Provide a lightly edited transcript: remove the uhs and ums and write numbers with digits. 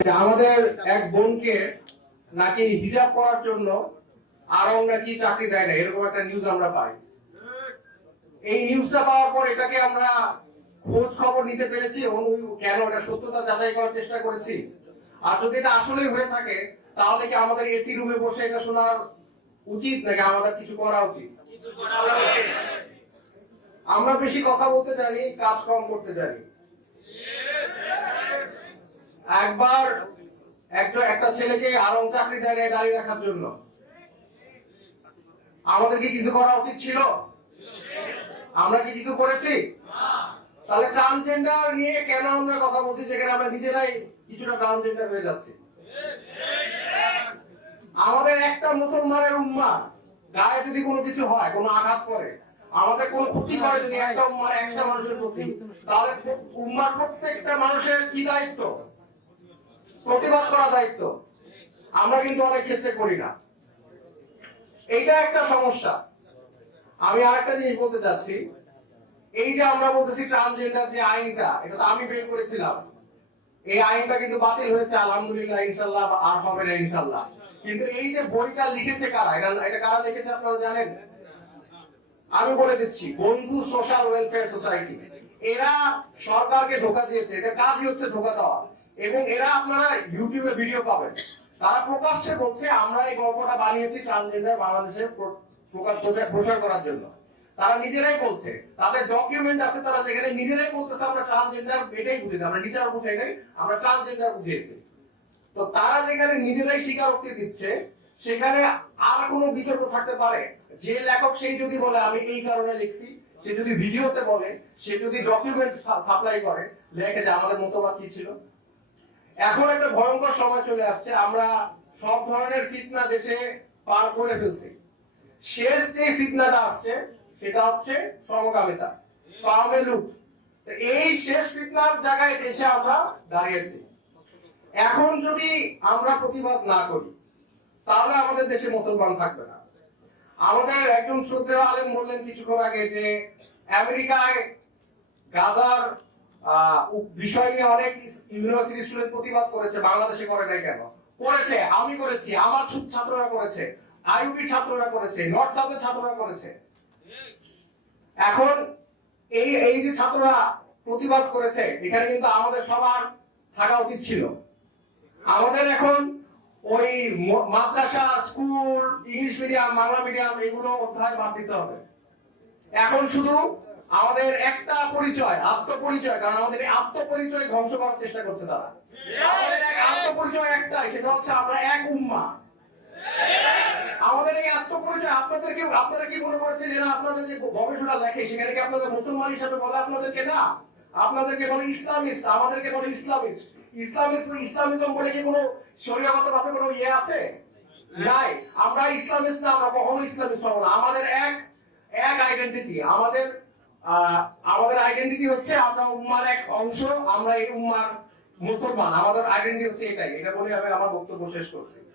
আমাদের এক বোনকে নাকি হিজাব করার জন্য আরং নাকি চাকরি দেয় না, এরকম একটা নিউজ আমরা পাই। এই নিউজটা পাওয়ার পর এটাকে আমরা খোঁজ খবর নিতে পেরেছি এবং কেন এটা সত্যতা যাচাই করার চেষ্টা করেছি। আর যদি এটা আসলেই হয়ে থাকে তাহলে কি আমাদের এসি রুমে বসে এটা শোনার উচিত নাকি আমাদের কিছু করা উচিত? আমরা বেশি কথা বলতে জানি, কাজ কম করতে জানি। একবার একটা ছেলেকে আরং চাকরি দেয় দাঁড়িয়ে রাখার জন্য। আমাদের কি কিছু করা উচিত ছিল? আমরা কি কিছু করেছি? তাহলে ট্রান্সজেন্ডার নিয়ে কেন আমরা কথা বলছি যেখানে আমরা নিজেরাই কিছুটা ট্রান্সজেন্ডার হয়ে যাচ্ছি? আমাদের একটা মুসলমানের উম্মাহ গায়ে যদি কোনো কিছু হয়, কোনো আঘাত করে, আমাদের কোনো ক্ষতি করে যদি একটা উম্মার একটা মানুষের প্রতি, তাহলে উম্মার প্রত্যেকটা মানুষের কি দায়িত্ব? প্রতিবাদ করা দায়িত্ব। আমরা কিন্তু অনেক ক্ষেত্রে করি না। এইটা একটা সমস্যা। আমি আরেকটা জিনিস বলতে চাচ্ছি, এই যে আমরা বলতেছি ট্রান্সজেন্ডার যে আইনটা, এটা তো আমি বের করেছিলাম। এই আইনটা কিন্তু বাতিল হয়েছে আলহামদুলিল্লাহ, ইনশাআল্লাহ আর হবে না ইনশাআল্লাহ। কিন্তু এই যে বইটা লিখেছে কারা, এটা কারা লিখেছে আপনারা জানেন? আমি বলে দিচ্ছি, বন্ধু সোশ্যাল ওয়েলফেয়ার সোসাইটি। এরা সরকারকে ধোঁকা দিয়েছে, এদের কাজই হচ্ছে ধোঁকা দেওয়া। এবং এরা আপনারা ইউটিউবে ভিডিও পাবেন, তারা প্রকাশ্যে বলছে আমরা এই গল্পটা বানিয়েছি ট্রান্সজেন্ডার বাংলাদেশে প্রচার করার জন্য। তারা নিজেরাই বলছে, তাদের ডকুমেন্ট আছে, তারা যেখানে নিজেরাই বলতেছে আমরা ট্রান্সজেন্ডার এটাই বুঝেছি, আমরা নিজেরা বুঝাই নাই, আমরা ট্রান্সজেন্ডার বুঝিয়েছি। তো তারা যেখানে নিজেরাই স্বীকারোক্তি দিচ্ছে, সেখানে আর কোনো বিতর্ক থাকতে পারে? যে লেখক সেই যদি বলে আমি এই কারণে লিখছি, সে যদি ভিডিওতে বলে, সে যদি ডকুমেন্ট সাপ্লাই করে, লেখে যে আমাদের মতবাদ কি ছিল। এখন একটা ভয়ঙ্কর সময় চলে আসছে, আমরা সব ধরনের ফিতনা দেশে পার করে ফেলছি। শেষ যে ফিতনাটা আসছে সেটা হচ্ছে সমকামিতা, কামেলুট। এই শেষ ফিতনার জায়গায় দেশে আমরা দাঁড়িয়েছি। এখন যদি আমরা প্রতিবাদ না করি তাহলে আমাদের দেশে মুসলমান থাকবে না। আমাদের একজন শ্রদ্ধেয় আলেম বললেন কিছুক্ষণ আগে যে আমেরিকায় গাজার বিষয় নিয়ে অনেক ইউনিভার্সিটি স্টুডেন্ট প্রতিবাদ করেছে, বাংলাদেশে করে নাই কেন? করেছে, আমি করেছি, আমার ছাত্ররা করেছে, আইইউবি ছাত্ররা করেছে, নর্থ সাউথের ছাত্ররা করেছে। এখন এই যে ছাত্ররা প্রতিবাদ করেছে, এখানে কিন্তু আমাদের সবার থাকা উচিত ছিল। আমাদের এখন ওই মাদ্রাসা, school, English medium, Bangla medium এগুলো অধ্যায় বাদ দিতে হবে। এখন শুধু আমাদের একটা পরিচয়, আত্মপরিচয়, কারণ আমাদের এই আত্মপরিচয় ধ্বংস করার চেষ্টা করছে তারা। আমাদের আত্মপরিচয় একটাই, সেটা হচ্ছে আমরা এক উম্মাহ। আমাদের এই আত্মপরিচয় আপনারা কি মনে করছেন এরা আপনাদের যে গবেষণা লেখে সেখানে কি আপনাদের মুসলমান হিসেবে বলে? আপনাদেরকে না, আপনাদেরকে বলে ইসলামিস্ট, আমাদেরকে বলে ইসলামিস্ট। ইসলামিজম বলে কি কোনো শরীয়গত ভাবে কোনো ইয়ে আছে? নাই। আমরা ইসলামিস্ট না, আমরা কখনো ইসলামিস্ট হবো না। আমাদের এক আইডেন্টিটি, আমাদের আইডেন্টিটি হচ্ছে আমরা উম্মার এক অংশ, আমরা এই উম্মার মুসলমান। আমাদের আইডেন্টিটি হচ্ছে এটাই। এটা বলে আমি আমার বক্তব্য শেষ করছি।